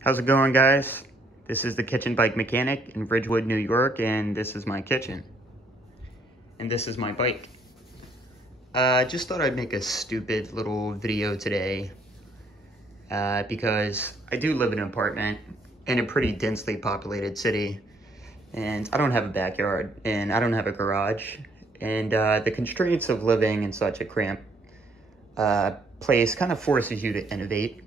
How's it going, guys? This is the Kitchen Bike Mechanic in Bridgewood, New York, and this is my kitchen. And this is my bike. Just thought I'd make a stupid little video today because I do live in an apartment in a pretty densely populated city, and I don't have a backyard, and I don't have a garage, and the constraints of living in such a cramped place kind of forces you to innovate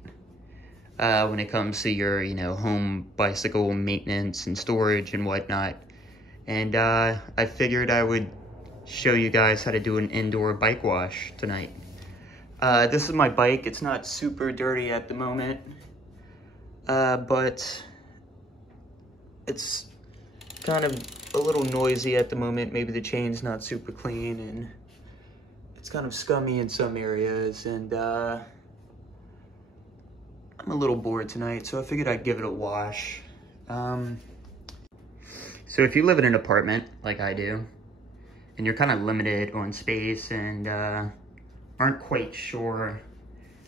when it comes to your, home bicycle maintenance and storage and whatnot. And I figured I would show you guys how to do an indoor bike wash tonight. This is my bike. It's not super dirty at the moment, but it's kind of a little noisy at the moment. Maybe the chain's not super clean, and it's kind of scummy in some areas, and I'm a little bored tonight, so I figured I'd give it a wash. So if you live in an apartment like I do, and you're kind of limited on space and aren't quite sure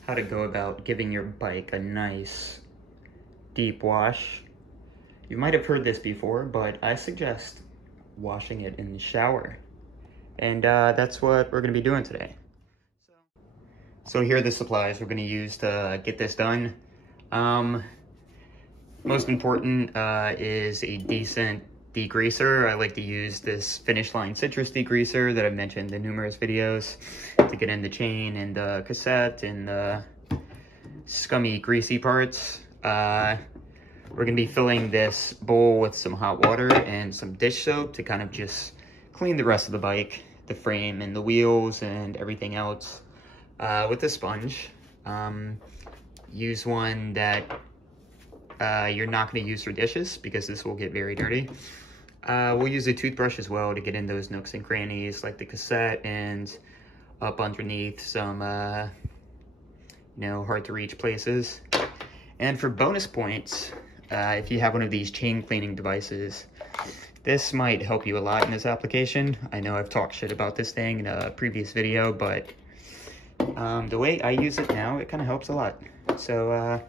how to go about giving your bike a nice deep wash, you might have heard this before, but I suggest washing it in the shower. And that's what we're gonna be doing today. So here are the supplies we're gonna use to get this done. Most important is a decent degreaser. I like to use this Finish Line citrus degreaser that I've mentioned in numerous videos to get in the chain and the cassette and the scummy greasy parts. We're gonna be filling this bowl with some hot water and some dish soap to kind of just clean the rest of the bike, the frame and the wheels and everything else with a sponge. Use one that you're not going to use for dishes because this will get very dirty. We'll use a toothbrush as well to get in those nooks and crannies like the cassette and up underneath some hard to reach places. And for bonus points, if you have one of these chain cleaning devices, this might help you a lot in this application. I know I've talked shit about this thing in a previous video, but the way I use it now, it kind of helps a lot. So,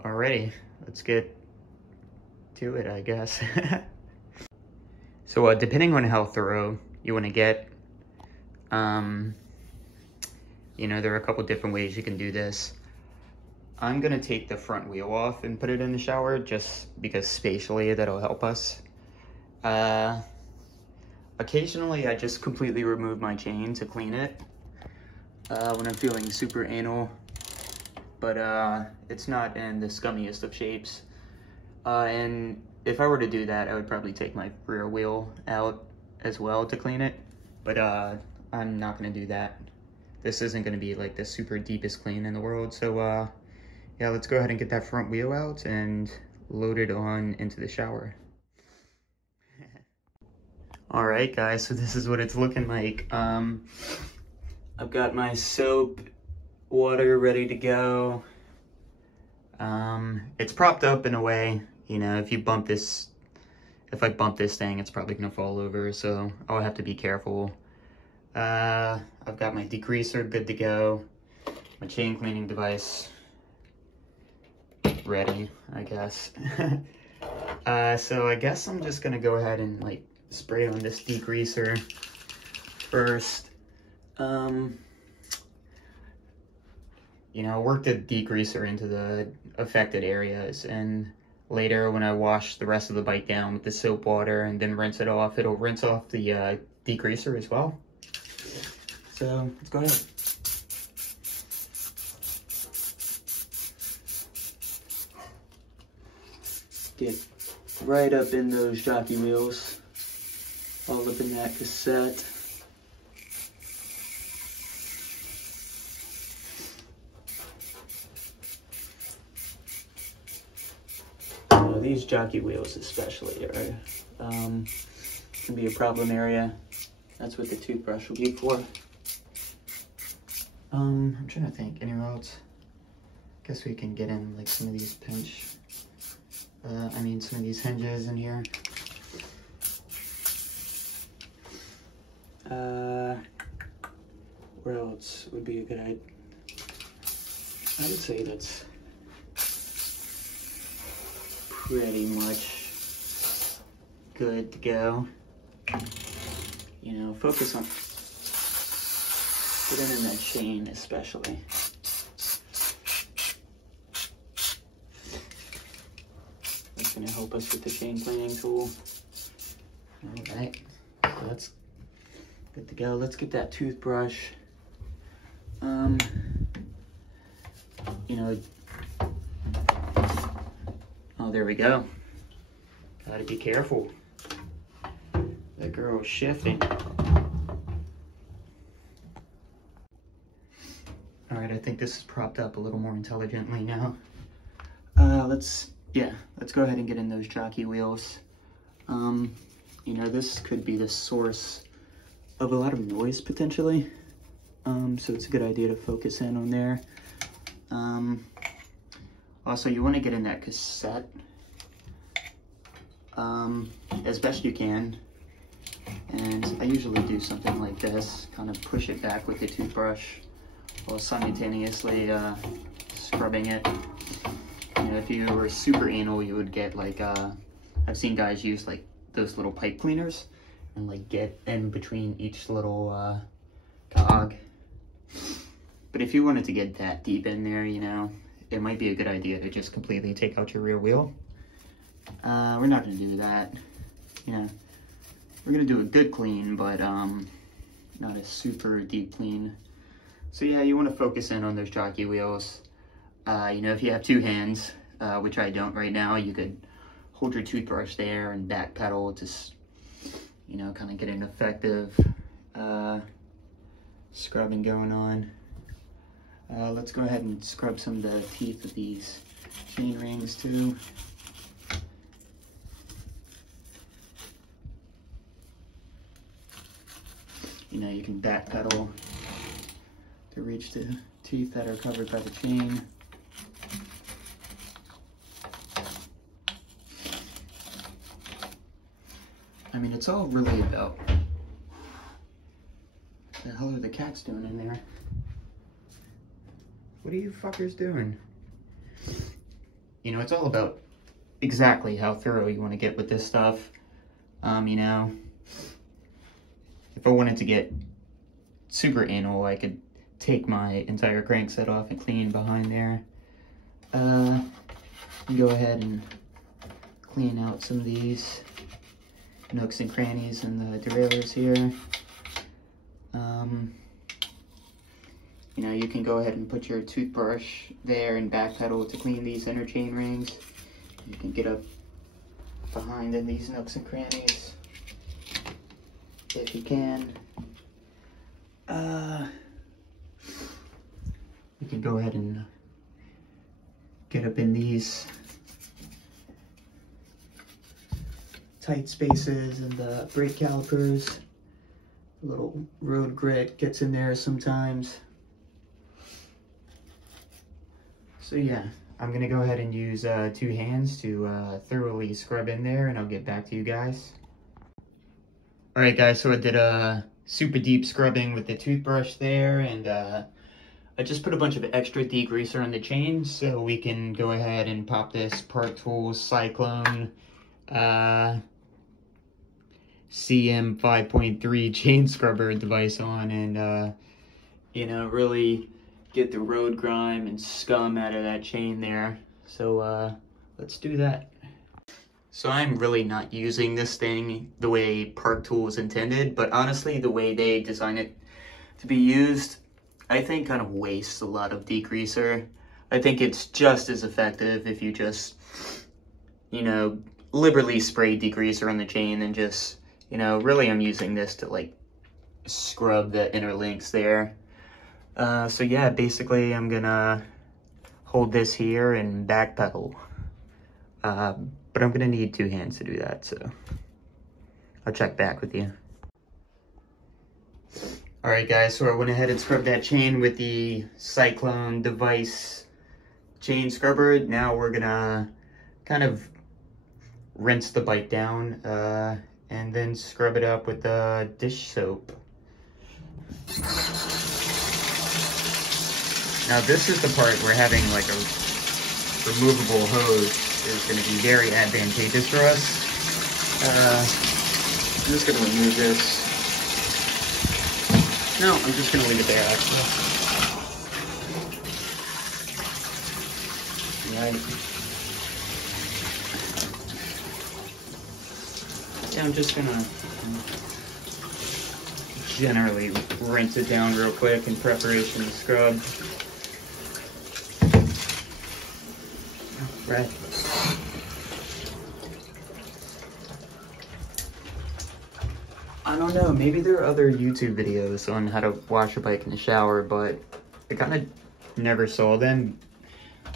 alrighty, let's get to it, I guess. So, depending on how thorough you want to get, there are a couple different ways you can do this. I'm gonna take the front wheel off and put it in the shower just because spatially that'll help us. Occasionally, I just completely remove my chain to clean it when I'm feeling super anal, but it's not in the scummiest of shapes. And if I were to do that, I would probably take my rear wheel out as well to clean it, but I'm not gonna do that. This isn't gonna be like the super deepest clean in the world, so yeah, let's go ahead and get that front wheel out and load it on into the shower. All right, guys, so this is what it's looking like. I've got my soap, water ready to go. It's propped up in a way, if I bump this thing, it's probably gonna fall over, so I'll have to be careful. I've got my degreaser good to go, my chain cleaning device ready, I guess. So I guess I'm just gonna go ahead and spray on this degreaser first. Work the degreaser into the affected areas, and later when I wash the rest of the bike down with the soap water and then rinse it off, it'll rinse off the degreaser as well. So let's go ahead. Get right up in those jockey wheels, all up in that cassette. These jockey wheels especially are can be a problem area. That's what the toothbrush will be for. I'm trying to think anywhere else. Guess we can get in some of these some of these hinges in here. Where else would be a good idea? I would say that's pretty much good to go. You know, focus on getting in that chain especially. That's gonna help us with the chain cleaning tool. All right, so that's good to go. Let's get that toothbrush. You know, oh, there we go. Gotta be careful. That girl's shifting. All right, I think this is propped up a little more intelligently now. Let's go ahead and get in those jockey wheels. You know, this could be the source of a lot of noise potentially. So it's a good idea to focus in on there. Also, you want to get in that cassette as best you can. And I usually do something like this, kind of push it back with the toothbrush while simultaneously scrubbing it. You know, if you were super anal, you would get like, I've seen guys use like those little pipe cleaners and like get in between each little cog. But if you wanted to get that deep in there, you know, it might be a good idea to just completely take out your rear wheel. We're not gonna do that. You know, we're gonna do a good clean, but not a super deep clean. So yeah, you want to focus in on those jockey wheels. You know, if you have two hands, which I don't right now, you could hold your toothbrush there and back pedal to, you know, kind of get an effective scrubbing going on. Let's go ahead and scrub some of the teeth of these chain rings too. You know, you can back pedal to reach the teeth that are covered by the chain. I mean, it's all really about what the hell are the cats doing in there? What are you fuckers doing? You know, it's all about exactly how thorough you want to get with this stuff. You know, if I wanted to get super anal, I could take my entire crankset off and clean behind there. Go ahead and clean out some of these nooks and crannies and the derailleurs here. You know, you can go ahead and put your toothbrush there and back pedal to clean these inner chain rings. You can get up behind in these nooks and crannies if you can. You can go ahead and get up in these tight spaces and the brake calipers. A little road grit gets in there sometimes. So yeah, I'm gonna go ahead and use 2 hands to thoroughly scrub in there, and I'll get back to you guys. All right guys, so I did a super deep scrubbing with the toothbrush there, and I just put a bunch of extra degreaser on the chain so we can go ahead and pop this Park Tools Cyclone CM 5.3 chain scrubber device on, and you know, really get the road grime and scum out of that chain there. So let's do that. So I'm really not using this thing the way Park Tools intended, but honestly the way they design it to be used, I think kind of wastes a lot of degreaser. I think it's just as effective if you just, you know, liberally spray degreaser on the chain and just, you know, really I'm using this to like scrub the inner links there. So yeah, basically I'm gonna hold this here and back pedal. But I'm gonna need 2 hands to do that, so I'll check back with you. All right guys, so I went ahead and scrubbed that chain with the Cyclone device chain scrubber. Now we're gonna kind of rinse the bike down and then scrub it up with the dish soap. Now this is the part where having like a removable hose is going to be very advantageous for us. I'm just going to remove this. No, I'm just going to leave it there, actually. Right. Yeah, I'm just going to generally rinse it down real quick in preparation to scrub. Right. I don't know, maybe there are other YouTube videos on how to wash a bike in the shower, but I kind of never saw them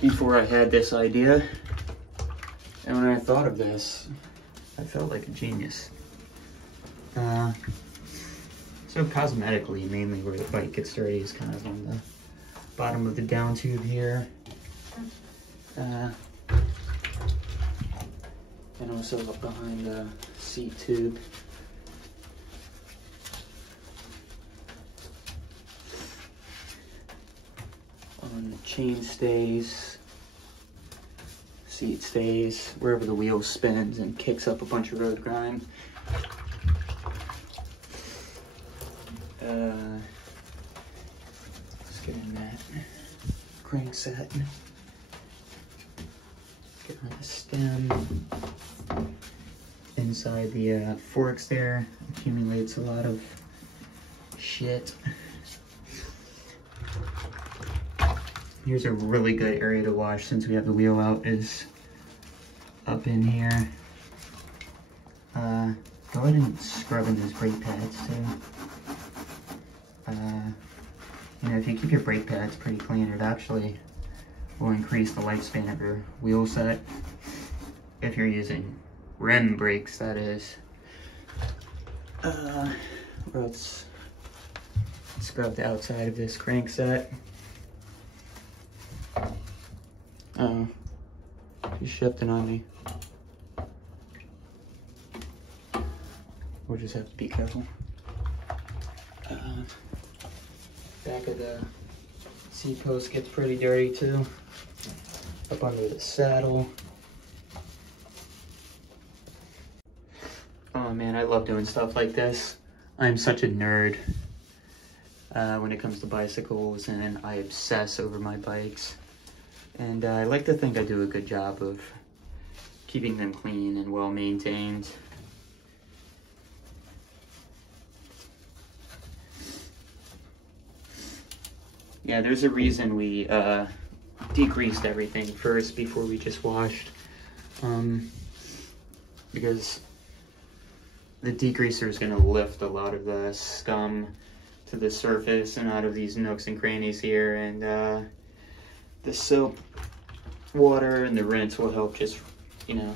before I had this idea. And when I thought of this, I felt like a genius. So cosmetically, mainly where the bike gets dirty is kind of on the bottom of the down tube here. And also up behind the seat tube. On the chain stays, seat stays, wherever the wheel spins and kicks up a bunch of road grime. Let's get in that crankset. Get on the stem. Inside the forks there accumulates a lot of shit. Here's a really good area to wash since we have the wheel out, is up in here. Go ahead and scrub in those brake pads too. You know, if you keep your brake pads pretty clean, it actually will increase the lifespan of your wheel set. If you're using rim brakes, that is. Let's scrub the outside of this crankset. Oh, you shoved it on me. We'll just have to be careful. Back of the seat post gets pretty dirty too. Up under the saddle. Oh man, I love doing stuff like this. I'm such a nerd when it comes to bicycles, and I obsess over my bikes. And I like to think I do a good job of keeping them clean and well maintained. Yeah, there's a reason we degreased everything first before we just washed. Because the degreaser is going to lift a lot of the scum to the surface and out of these nooks and crannies here, and the soap, water, and the rinse will help just, you know,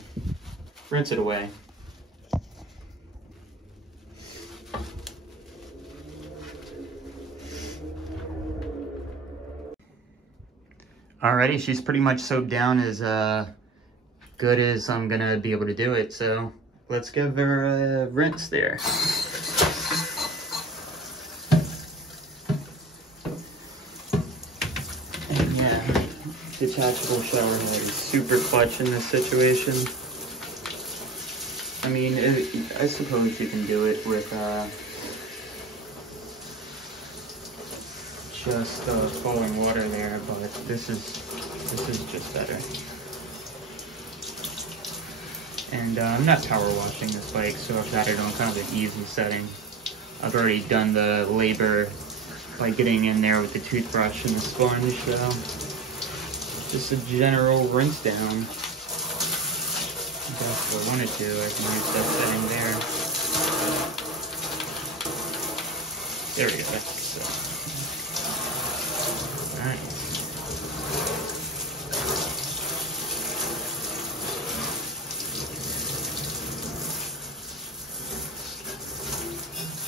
rinse it away. Alrighty, she's pretty much soaped down as good as I'm gonna be able to do it, so let's give her a rinse there. And yeah, detachable shower head is super clutch in this situation. I mean, I suppose you can do it with just falling water there, but this is just better. And I'm not power washing this bike, so I've got it on kind of an easy setting. I've already done the labor by getting in there with the toothbrush and the sponge, so just a general rinse down. If that's what I wanted to, I can use that setting there. There we go. So. Nice.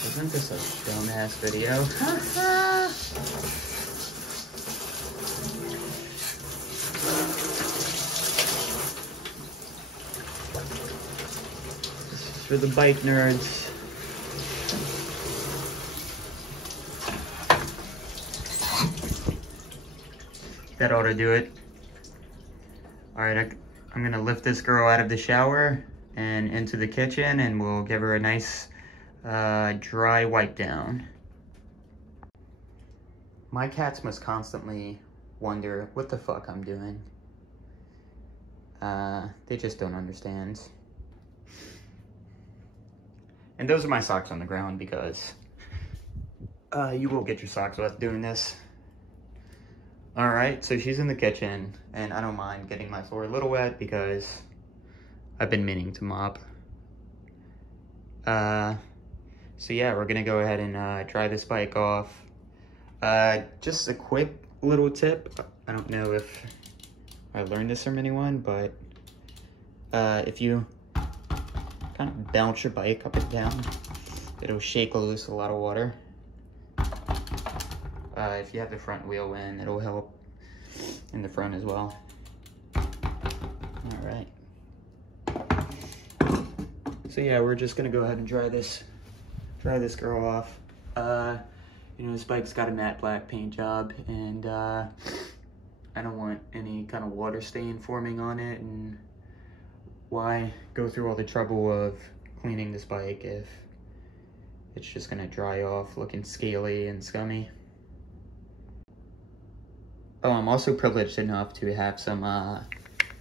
Isn't this a dumbass video? This is for the bike nerds. That ought to do it. All right, I'm gonna lift this girl out of the shower and into the kitchen, and we'll give her a nice dry wipe down. My cats must constantly wonder what the fuck I'm doing. They just don't understand. And those are my socks on the ground because you will get your socks wet doing this. All right, so she's in the kitchen, and I don't mind getting my floor a little wet because I've been meaning to mop. So yeah, we're gonna go ahead and dry this bike off. Just a quick little tip. I don't know if I learned this from anyone, but if you kind of bounce your bike up and down, it'll shake loose a lot of water. If you have the front wheel in, it'll help in the front as well. All right. So yeah, we're just gonna go ahead and dry this girl off. You know, this bike's got a matte black paint job, and I don't want any kind of water stain forming on it, and why go through all the trouble of cleaning this bike if it's just gonna dry off looking scaly and scummy. Oh, I'm also privileged enough to have some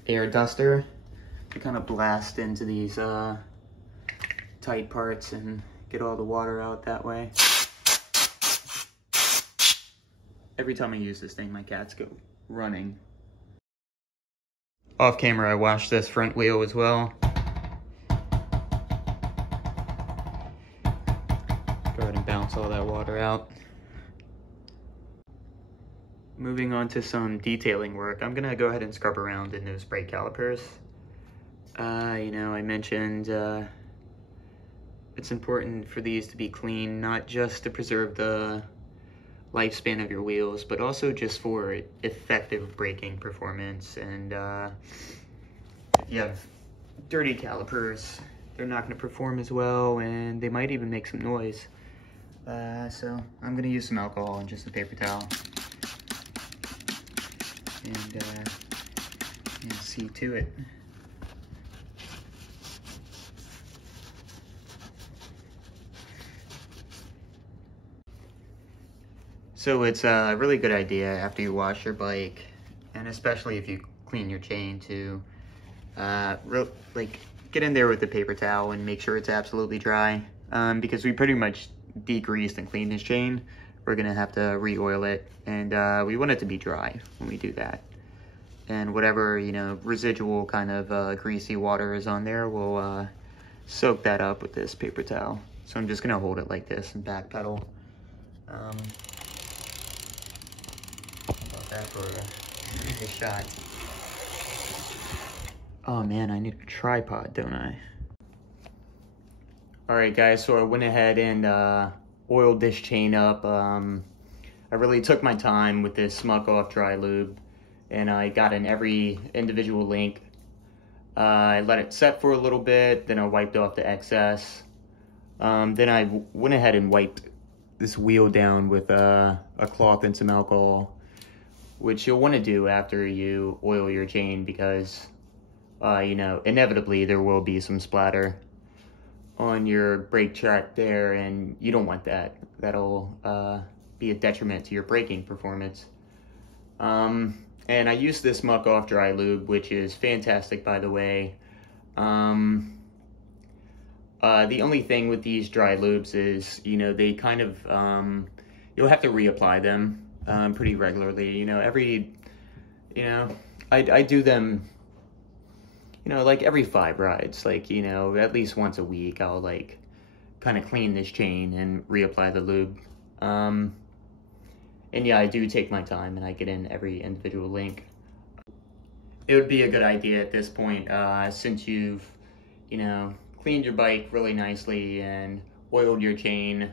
air duster to kind of blast into these tight parts and get all the water out that way. Every time I use this thing, my cats go running. Off camera, I washed this front wheel as well. Go ahead and bounce all that water out. Moving on to some detailing work, I'm gonna go ahead and scrub around in those brake calipers. You know, I mentioned it's important for these to be clean, not just to preserve the lifespan of your wheels, but also just for effective braking performance. And if you have dirty calipers, they're not gonna perform as well, and they might even make some noise. So I'm gonna use some alcohol and just a paper towel. And see to it. So it's a really good idea after you wash your bike, and especially if you clean your chain, to get in there with the paper towel and make sure it's absolutely dry, because we pretty much degreased and cleaned this chain. We're gonna have to re-oil it, and we want it to be dry when we do that. And whatever, you know, residual kind of greasy water is on there, we'll soak that up with this paper towel. So I'm just gonna hold it like this and back pedal. How about that for a shot? Oh man, I need a tripod, don't I? All right guys, so I went ahead and oiled this chain up. I really took my time with this mucc-off dry lube, and I got in every individual link. I let it set for a little bit, then I wiped off the excess. Then I went ahead and wiped this wheel down with a cloth and some alcohol, which you'll want to do after you oil your chain, because you know, inevitably there will be some splatter on your brake track there, and you don't want that. That'll be a detriment to your braking performance. And I use this mucc-off dry lube, which is fantastic, by the way. The only thing with these dry lubes is, you know, they kind of, you'll have to reapply them pretty regularly. You know, I do them, you know, like every 5 rides, like, you know, at least once a week, I'll like kind of clean this chain and reapply the lube. And yeah, I do take my time and I get in every individual link. It would be a good idea at this point, since you've, you know, cleaned your bike really nicely and oiled your chain,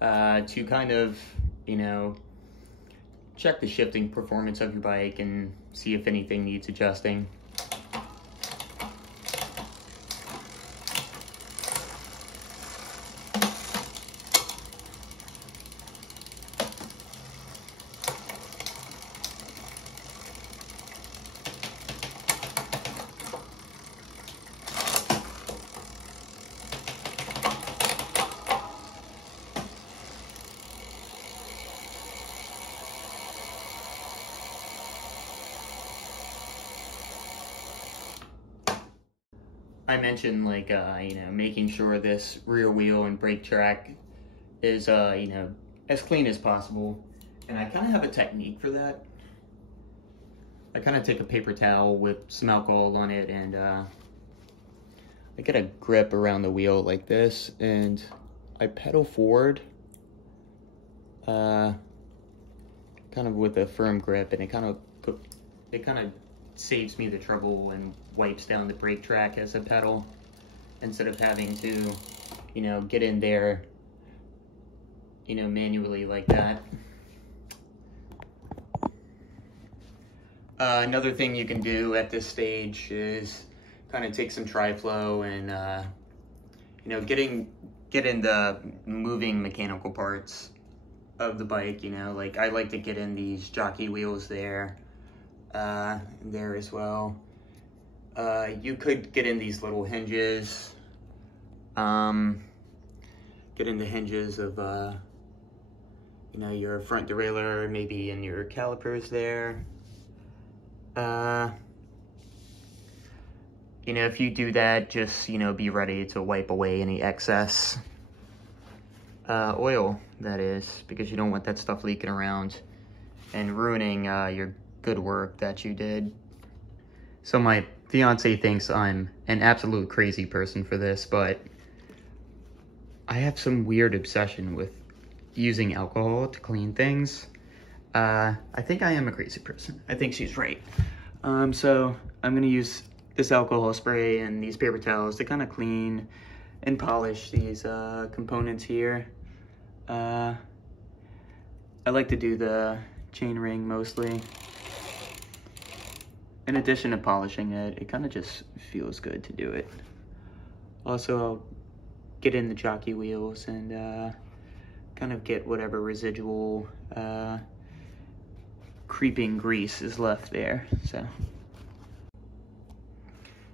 to kind of, you know, check the shifting performance of your bike and see if anything needs adjusting. I mentioned, like, you know, making sure this rear wheel and brake track is, you know, as clean as possible. And I kind of have a technique for that. I kind of take a paper towel with some alcohol on it, and I get a grip around the wheel like this, and I pedal forward, kind of with a firm grip, and it kind of saves me the trouble and wipes down the brake track as a pedal, instead of having to, you know, get in there, you know, manually like that. Another thing you can do at this stage is kind of take some tri-flow and, you know, get in the moving mechanical parts of the bike, you know, like I like to get in these jockey wheels there as well. You could get in these little hinges, get in the hinges of, you know, your front derailleur, maybe in your calipers there. You know, if you do that, just, you know, be ready to wipe away any excess oil, that is, because you don't want that stuff leaking around and ruining your good work that you did. So my fiance thinks I'm an absolute crazy person for this, but I have some weird obsession with using alcohol to clean things. I think I am a crazy person. I think she's right. So I'm gonna use this alcohol spray and these paper towels to kind of clean and polish these components here. I like to do the chain ring mostly. In addition to polishing it, it kind of just feels good to do it. Also, I'll get in the jockey wheels and kind of get whatever residual creeping grease is left there.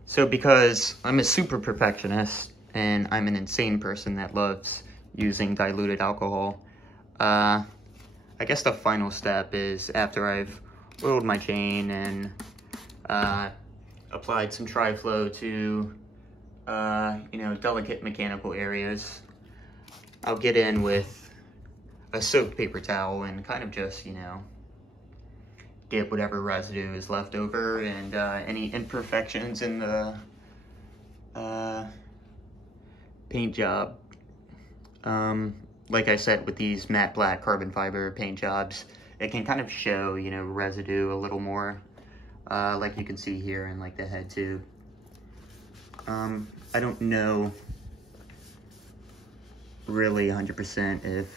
So because I'm a super perfectionist and I'm an insane person that loves using diluted alcohol, I guess the final step is, after I've oiled my chain and applied some tri-flow to you know, delicate mechanical areas, I'll get in with a soaked paper towel and kind of just, you know, get whatever residue is left over and any imperfections in the paint job. Like I said, with these matte black carbon fiber paint jobs, it can kind of show, you know, residue a little more, like you can see here in like the head tube. I don't know really 100% if,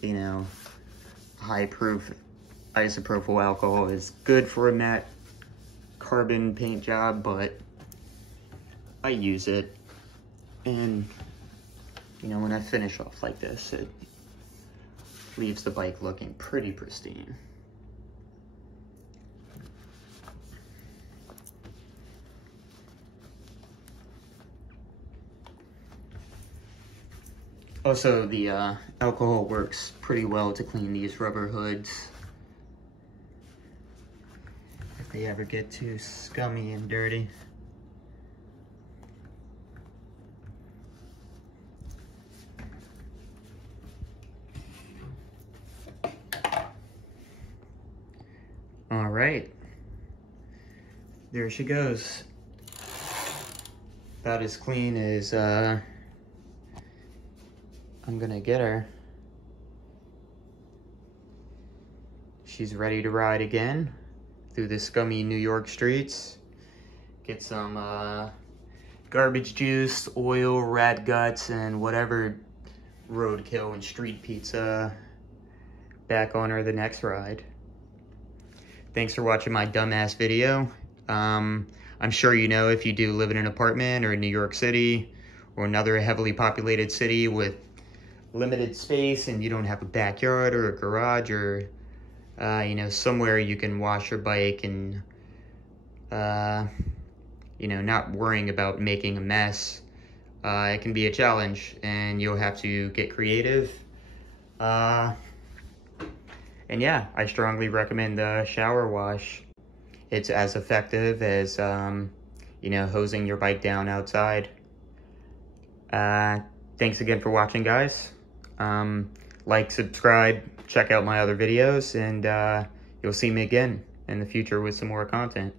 you know, high proof isopropyl alcohol is good for a matte carbon paint job, but I use it, and you know, when I finish off like this, it leaves the bike looking pretty pristine. Also, the alcohol works pretty well to clean these rubber hoods if they ever get too scummy and dirty. All right, there she goes. About as clean as I'm gonna get her. She's ready to ride again through the scummy New York streets. Get some garbage juice, oil, rat guts, and whatever roadkill and street pizza back on her the next ride. Thanks for watching my dumbass video. I'm sure you know, if you do live in an apartment or in New York City or another heavily populated city with limited space and you don't have a backyard or a garage or you know, somewhere you can wash your bike and you know, not worrying about making a mess, it can be a challenge and you'll have to get creative. And yeah, I strongly recommend the shower wash. It's as effective as you know, hosing your bike down outside. Thanks again for watching, guys. Like, subscribe, check out my other videos, and you'll see me again in the future with some more content.